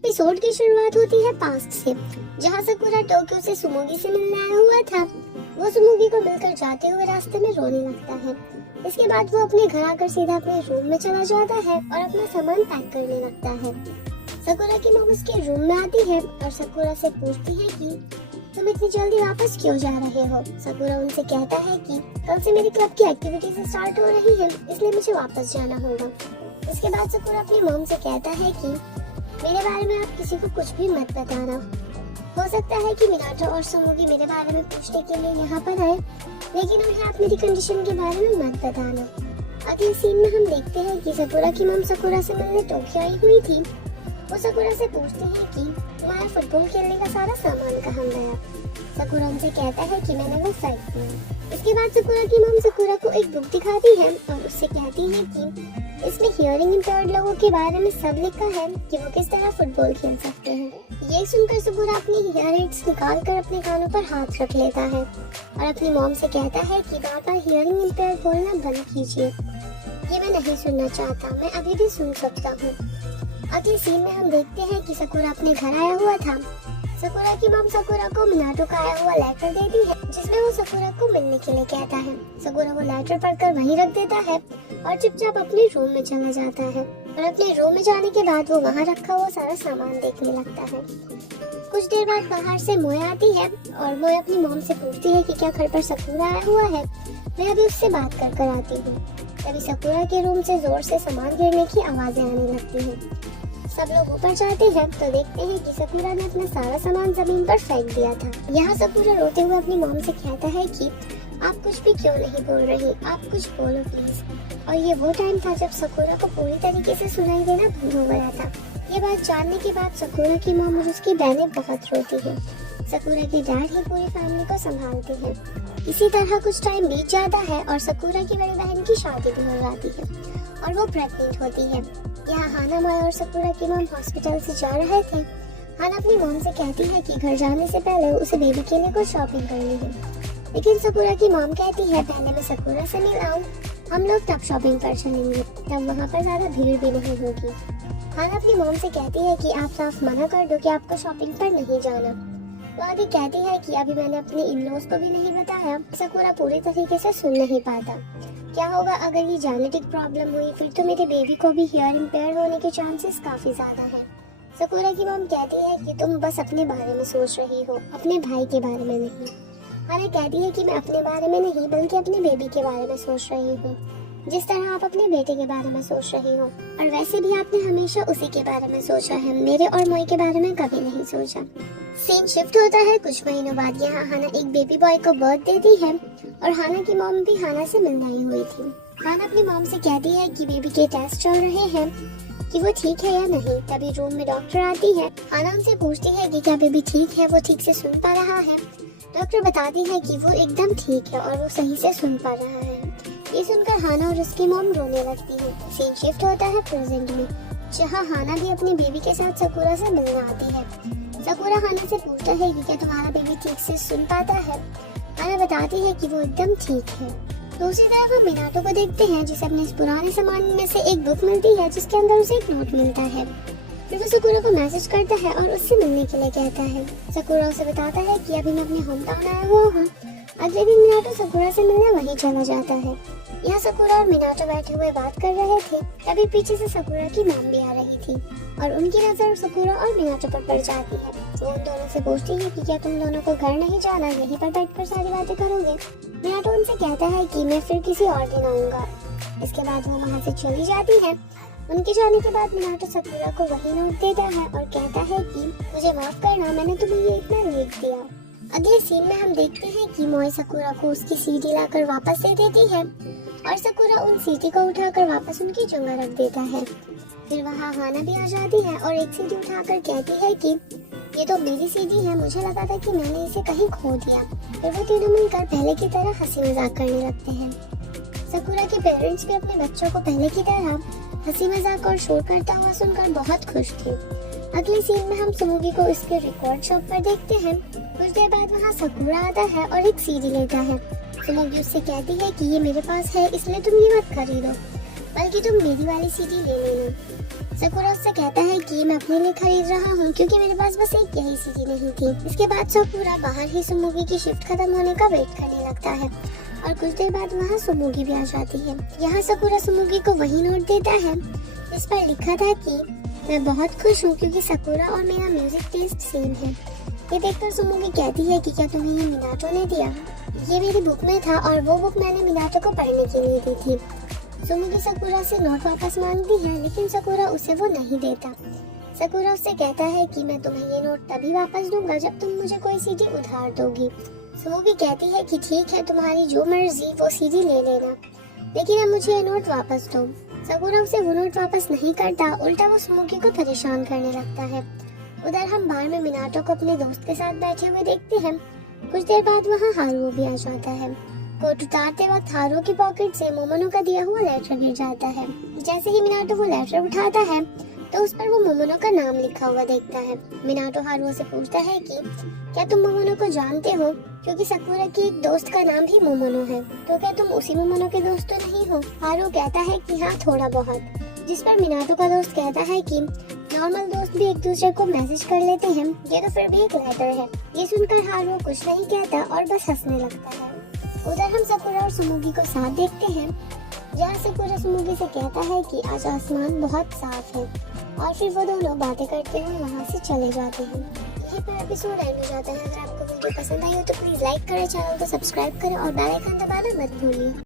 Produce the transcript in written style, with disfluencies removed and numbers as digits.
Episode की शुरुआत होती है पास्ट से, जहाँ सकुरा टोक्यो से सुमोगी से मिलने आया हुआ था। वो सुमोगी को मिलकर जाते हुए रास्ते में रोने लगता है। इसके बाद वो अपने घर आकर सीधा अपने रूम में चला जाता है और अपना सामान पैक करने लगता है। सकुरा की मॉम उसके रूम में आती है और सकुरा से पूछती है कि तुम इतनी जल्दी वापस क्यों जा रहे हो। सकुरा उनसे कहता है कि कल से मेरी क्लब की एक्टिविटीज स्टार्ट हो रही है, इसलिए मुझे वापस जाना होगा। इसके बाद सकुरा अपनी मॉम से कहता है कि मेरे बारे में आप किसी को कुछ भी मत बताना। हो सकता है कि मिनाटो और सुमोगी मेरे बारे में पूछने के लिए यहाँ पर आए, लेकिन उन्हें आप मेरी कंडीशन के बारे में मत बताना। अगले सीन में हम देखते हैं कि सकुरा की मॉम सकुरा से मिलने टोक्यो आई हुई थी। वो सकुरा से पूछते हैं कि तुम्हारा फुटबॉल खेलने का सारा सामान कहाँ गया। सकुरा उनसे कहता है कि मैंने वो फेंक दिया। इसके बाद सकुरा की मॉम सकुरा को एक बुक दिखाती है और उससे कहती है कि इसमें हियरिंग इम्पेयर्ड लोगों के बारे में सब लिखा है कि वो किस तरह फुटबॉल खेल सकते हैं। ये सुनकर सकुरा अपनी हियर एड्स निकाल कर अपने कानों पर हाथ रख लेता है और अपनी मॉम से कहता है कि बार-बार हियरिंग इम्पेयर्ड बोलना बंद कीजिए, ये मैं नहीं सुनना चाहता, मैं अभी भी सुन सकता हूँ। अगले सीन में हम देखते हैं कि सकुरा अपने घर आया हुआ था। सकुरा की मॉम सकुरा को मिनाटो का आया हुआ लेटर देती है, जिसमें वो सकुरा को मिलने के लिए कहता है। सकुरा वो लेटर पढ़कर वहीं रख देता है और चुपचाप अपने रूम में चला जाता है और अपने रूम में जाने के बाद वो वहाँ रखा हुआ सारा सामान देखने लगता है। कुछ देर बाद बाहर से मोए आती है और मोए अपनी मॉम से पूछती है कि क्या घर पर सकुरा आया हुआ है, मैं अभी उससे बात कर आती हूँ। तभी सकुरा के रूम से जोर से सामान गिरने की आवाजें आने लगती हैं। सब लोग ऊपर जाते हैं तो देखते हैं कि सकुरा ने अपना सारा सामान जमीन पर फेंक दिया था। यहाँ सकुरा रोते हुए अपनी मॉम से कहता है कि आप कुछ भी क्यों नहीं बोल रही, आप कुछ बोलो प्लीज। और ये वो टाइम था जब सकुरा को पूरी तरीके से सुनाई देना बंद हो गया था। ये बात जानने के बाद सकुरा की मॉम और उसकी बहनें बहुत रोती हैं। सकुरा के डैड ही पूरी फैमिली को संभालते हैं। इसी तरह कुछ टाइम बीत जाता है और सकुरा की बड़ी बहन की शादी भी हो जाती है और वो प्रेग्नेंट होती है। यहाँ हाना, मोए और सकुरा की मॉम हॉस्पिटल से जा रहे थे। हाना अपनी मॉम से कहती है कि घर जाने से पहले उसे बेबी के लिए कुछ शॉपिंग करनी है, लेकिन सकुरा की मॉम कहती है पहले मैं सकुरा से मिल आऊं, हम लोग तब शॉपिंग पर चलेंगे, तब वहाँ पर ज्यादा भीड़ भी नहीं होगी। हाना अपनी मॉम से कहती है कि आप साफ मना कर दो कि आपको शॉपिंग पर नहीं जाना। वो आगे कहती है कि अभी मैंने अपने इन-लॉज को भी नहीं बताया, सकुरा पूरी तरीके से सुन नहीं पाता। क्या होगा अगर ये जेनेटिक प्रॉब्लम हुई, फिर तो मेरे बेबी को भी हियर इम्पेयर होने के चांसेस काफी ज्यादा हैं। सकुरा की मॉम कहती है कि तुम बस अपने बारे में सोच रही हो, अपने भाई के बारे में नहीं। हाना कहती है कि मैं अपने बारे में नहीं बल्कि अपने बेबी के बारे में सोच रही हूँ, जिस तरह आप अपने बेटे के बारे में सोच रही हो। और वैसे भी आपने हमेशा उसी के बारे में सोचा है, मेरे और मोई के बारे में कभी नहीं सोचा। सीन शिफ्ट होता है कुछ महीनों बाद। यहाँ हाना एक बेबी बॉय को बर्थ देती है और हाना की मॉम भी हाना से मिलने आई हुई थी। हाना अपनी मॉम से कहती है कि बेबी के टेस्ट चल रहे हैं कि वो ठीक है या नहीं। तभी रूम में डॉक्टर आती है। हाना उनसे पूछती है कि क्या बेबी ठीक है, वो ठीक से सुन पा रहा है। डॉक्टर बताती है कि वो एकदम ठीक है और वो सही से सुन पा रहा है। ये सुनकर हाना और उसकी मॉम रोने लगती है। सीन शिफ्ट होता है प्रेजेंट में, जहाँ हाना भी अपने बेबी के साथ सकुरा से मिलने आती है। सकुरा हाना से पूछता है कि क्या तुम्हारा बेबी ठीक से सुन पाता है। हाना बताती है कि वो एकदम ठीक है। दूसरी तरफ हम मिनाटो को देखते हैं, जिसे अपने इस पुराने सामान में से एक बुक मिलती है, जिसके अंदर उसे एक नोट मिलता है। फिर वो सकुरा को मैसेज करता है और उससे मिलने के लिए कहता है। सकुरा उसे बताता है कि अभी मैं अपने होम टाउन आया हुआ हूँ। अगले दिन मिनाटो सकुरा से मिलने वहीं चला जाता है। यहाँ सकुरा और मिनाटो बैठे हुए बात कर रहे थे। तभी पीछे से सकुरा की मॉम भी आ रही थी और उनकी नजर सकुरा और मिनाटो पर पड़ जाती है। वो उन दोनों से पूछती है कि क्या तुम दोनों को घर नहीं जाना, यहीं पर बैठकर सारी बातें करोगे। मिनाटो उनसे कहता है कि मैं फिर किसी और दिन आऊंगा। इसके बाद वो वहाँ से चली जाती है। उनके जाने के बाद मिनाटो सकुरा को वही नोट देता है और कहता है कि मुझे माफ करना, मैंने तुम्हें ये इतना लिख दिया। अगले सीन में हम देखते हैं कि मोए सकुरा को उसकी सीडी लाकर वापस दे देती है और सकुरा उन सीडी को उठाकर वापस उनकी जगह रख देता है। फिर वहाँ हाना भी आ जाती है और एक सीडी उठाकर कहती है कि ये तो मेरी सीडी है, मुझे लगा था कि मैंने इसे कहीं खो दिया। फिर वो तीनों मिलकर पहले की तरह हंसी मजाक करने लगते हैं। सकुरा के पेरेंट्स भी अपने बच्चों को पहले की तरह हंसी मजाक और शोर करता हुआ सुनकर बहुत खुश थे। अगले सीन में हम सुमोगी को इसके रिकॉर्ड शॉप पर देखते हैं। कुछ देर बाद वहाँ सकुरा आता है और एक सीडी लेता है। सुमोगी उससे कहती है कि ये मेरे पास है, इसलिए तुम ये मत खरीदो, बल्कि तुम मेरी वाली सीडी ले लेना। सकुरा उससे कहता है कि मैं अपने लिए खरीद रहा हूँ क्योंकि मेरे पास बस एक यही सीढ़ी नहीं थी। इसके बाद सकुरा बाहर ही सुमुगी की शिफ्ट खत्म होने का वेट करने लगता है और कुछ देर बाद वहाँ सुमुगी भी आ जाती है। यहाँ सकुरा सुमुगी को वही नोट देता है जिस पर लिखा था कि मैं बहुत खुश हूँ क्योंकि सकुरा और मेरा म्यूजिक टेस्ट सेम है। ये देखकर सुमुगी कहती है कि क्या तुम्हें ये मिनाटो ने दिया? ये मेरी बुक में था और वो बुक मैंने मिनाटो को पढ़ने के लिए दी थी। सुमुगी सकुरा से नोट वापस मांगती है लेकिन सकुरा उसे वो नहीं देता। सकुरा उससे कहता है कि मैं तुम्हें ये नोट तभी वापस दूंगा जब तुम मुझे कोई सीडी उधार दोगी। सुमुगी कहती है कि ठीक है, तुम्हारी जो मर्जी वो सीडी ले लेना, लेकिन अब मुझे ये नोट वापस दो। सकुरा उसे वो नोट वापस नहीं करता, उल्टा वो सुमुगी को परेशान करने लगता है। उधर हम बार में मिनाटो को अपने दोस्त के साथ बैठे हुए देखते हैं। कुछ देर बाद वहाँ हारुओ भी आ जाता है। कोट उतारते वक्त हारुओ की पॉकेट से मोमोनो का दिया हुआ लेटर गिर जाता है। जैसे ही मिनाटो वो लेटर उठाता है तो उस पर वो मोमोनो का नाम लिखा हुआ देखता है। मिनाटो हारुओ से पूछता है कि क्या तुम मोमोनो को जानते हो, क्योंकि सकुरा की एक दोस्त का नाम भी मोमोनो है, तो क्या तुम उसी मोमोनो के दोस्त तो नहीं हो? हारुओ कहता है कि हाँ, थोड़ा बहुत। जिस पर मिनाटो का दोस्त कहता है कि नॉर्मल दोस्त भी एक दूसरे को मैसेज कर लेते हैं, ये तो फिर भी एक लेटर है। ये सुनकर हारुओ कुछ नहीं कहता और बस हंसने लगता है। उधर हम सकुरा और सुमुगी को साथ देखते हैं, जहाँ सकुरा सुमुगी से कहता है कि आज आसमान बहुत साफ है, और फिर वो दोनों बातें करते हुए वहाँ से चले जाते हैं। यहीं पर एपिसोड एंड हो जाता है। अगर आपको वीडियो पसंद आई हो तो प्लीज लाइक करें, चैनल को सब्सक्राइब करें और बेल आइकन दबाना मत भूलिए।